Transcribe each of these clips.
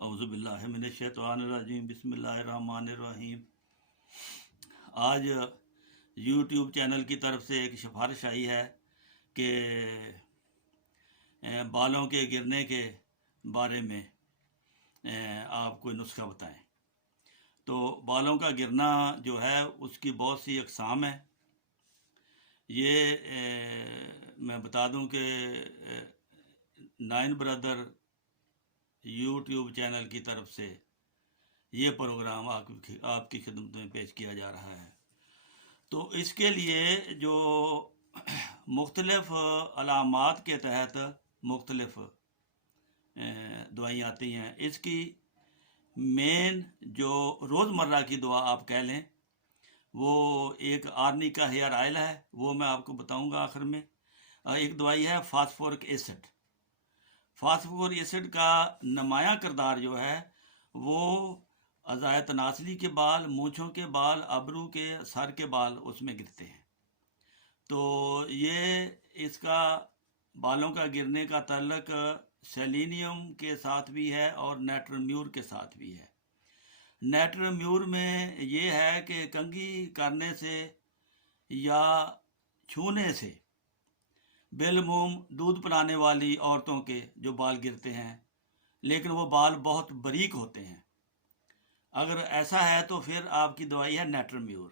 اعوذ باللہ من الشیطان الرجیم بسم اللہ الرحمن الرحیم۔ آج یوٹیوب چینل کی طرف سے ایک سفارش آئی ہے کہ بالوں کے گرنے کے بارے میں آپ کوئی نسخہ بتائیں۔ تو بالوں کا گرنا جو ہے اس کی بہت سی اقسام ہیں۔ یہ میں بتا دوں کہ نائن بردر یوٹیوب چینل کی طرف سے یہ پروگرام آپ کی خدمت میں پیش کیا جا رہا ہے۔ تو اس کے لیے جو مختلف علامات کے تحت مختلف دعائیں آتی ہیں، اس کی مین جو روزمرہ کی دعا آپ کہہ لیں وہ ایک آرنیکا ہیئر آئل ہے، وہ میں آپ کو بتاؤں گا آخر میں۔ ایک دوائی ہے فاسفورک ایسڈ۔ فاسفورک ایسڈ کا نمایاں کردار جو ہے وہ اعضائے تناسلی کے بال، مونچھوں کے بال، ابرو کے، سر کے بال اس میں گرتے ہیں۔ تو یہ اس کا بالوں کا گرنے کا تعلق سیلینیم کے ساتھ بھی ہے اور نیٹرمیور کے ساتھ بھی ہے۔ نیٹرمیور میں یہ ہے کہ کنگھی کرنے سے یا چھونے سے بالعموم دودھ پلانے والی عورتوں کے جو بال گرتے ہیں، لیکن وہ بال بہت باریک ہوتے ہیں، اگر ایسا ہے تو پھر آپ کی دوائی ہے نیٹرمیور۔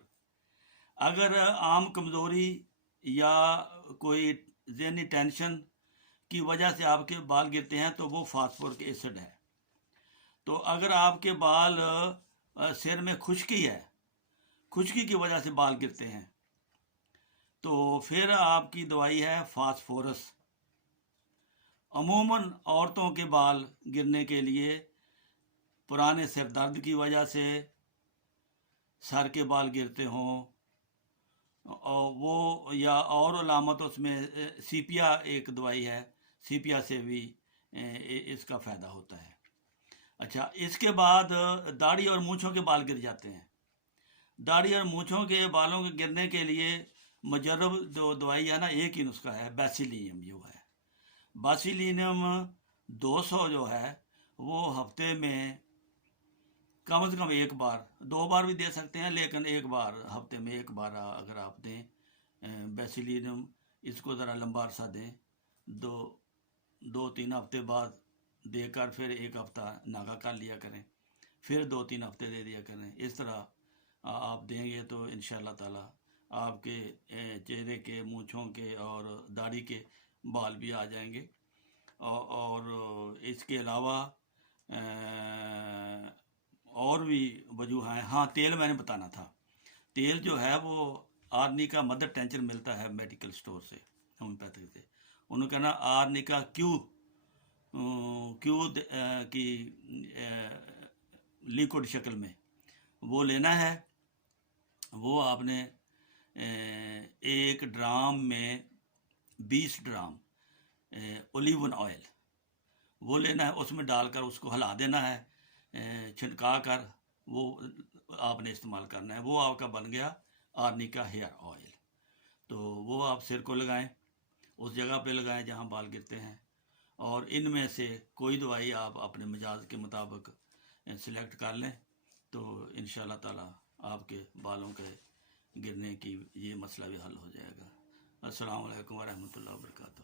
اگر عام کمزوری یا کوئی ذہنی ٹینشن کی وجہ سے آپ کے بال گرتے ہیں تو وہ فاسفورک ایسڈ ہے۔ تو اگر آپ کے بال سر میں خشکی ہے، خشکی کی وجہ سے بال گرتے ہیں، تو پھر آپ کی دوائی ہے فاسفورس۔ عموماً عورتوں کے بال گرنے کے لیے پرانے سر درد کی وجہ سے سر کے بال گرتے ہوں، اور وہ یا اور علامت اس میں سیپیا ایک دوائی ہے، سیپیا سے بھی اس کا فائدہ ہوتا ہے۔ اچھا، اس کے بعد داڑھی اور مونچھوں کے بال گر جاتے ہیں۔ داڑھی اور مونچھوں کے بالوں کے گرنے کے لیے مجرب جو دوائی ہے نا، ایک ہی نسخہ ہے، بیسیلینیم جو ہے۔ بیسیلینیم 200 جو ہے وہ ہفتے میں کم از کم ایک بار، 2 بار بھی دے سکتے ہیں، لیکن ایک بار ہفتے میں ایک بار اگر آپ دیں بیسیلینیم، اس کو ذرا لمبا عرصہ دیں، 2-3 ہفتے بعد دے کر پھر ایک ہفتہ ناغہ کر لیا کریں، پھر 2-3 ہفتے دے دیا کریں۔ اس طرح آپ دیں گے تو انشاءاللہ تعالی آپ کے چہرے کے، مونچھوں کے اور داڑھی کے بال بھی آ جائیں گے۔ اور اس کے علاوہ اور بھی وجوہ ہیں۔ ہاں، تیل میں نے بتانا تھا۔ تیل جو ہے وہ آرنیکا مدر ٹینچر ملتا ہے میڈیکل سٹور سے، ہومیوپیتھک سے۔ انہوں نے کہنا آرنیکا کیو کی لیکوڈ شکل میں وہ لینا ہے۔ وہ آپ نے 1 ڈرام میں 20 ڈرام اولیون آئل وہ لینا ہے، اس میں ڈال کر اس کو ہلا دینا ہے، چھنکا کر وہ آپ نے استعمال کرنا ہے۔ وہ آپ کا بن گیا آرنیکا ہیئر آئل۔ تو وہ آپ سر کو لگائیں، اس جگہ پہ لگائیں جہاں بال گرتے ہیں، اور ان میں سے کوئی دوائی آپ اپنے مزاج کے مطابق سلیکٹ کر لیں، تو انشاءاللہ تعالی آپ کے بالوں کے گرنے کی یہ مسئلہ بھی حل ہو جائے گا۔ السلام علیکم ورحمۃ اللہ وبرکاتہ۔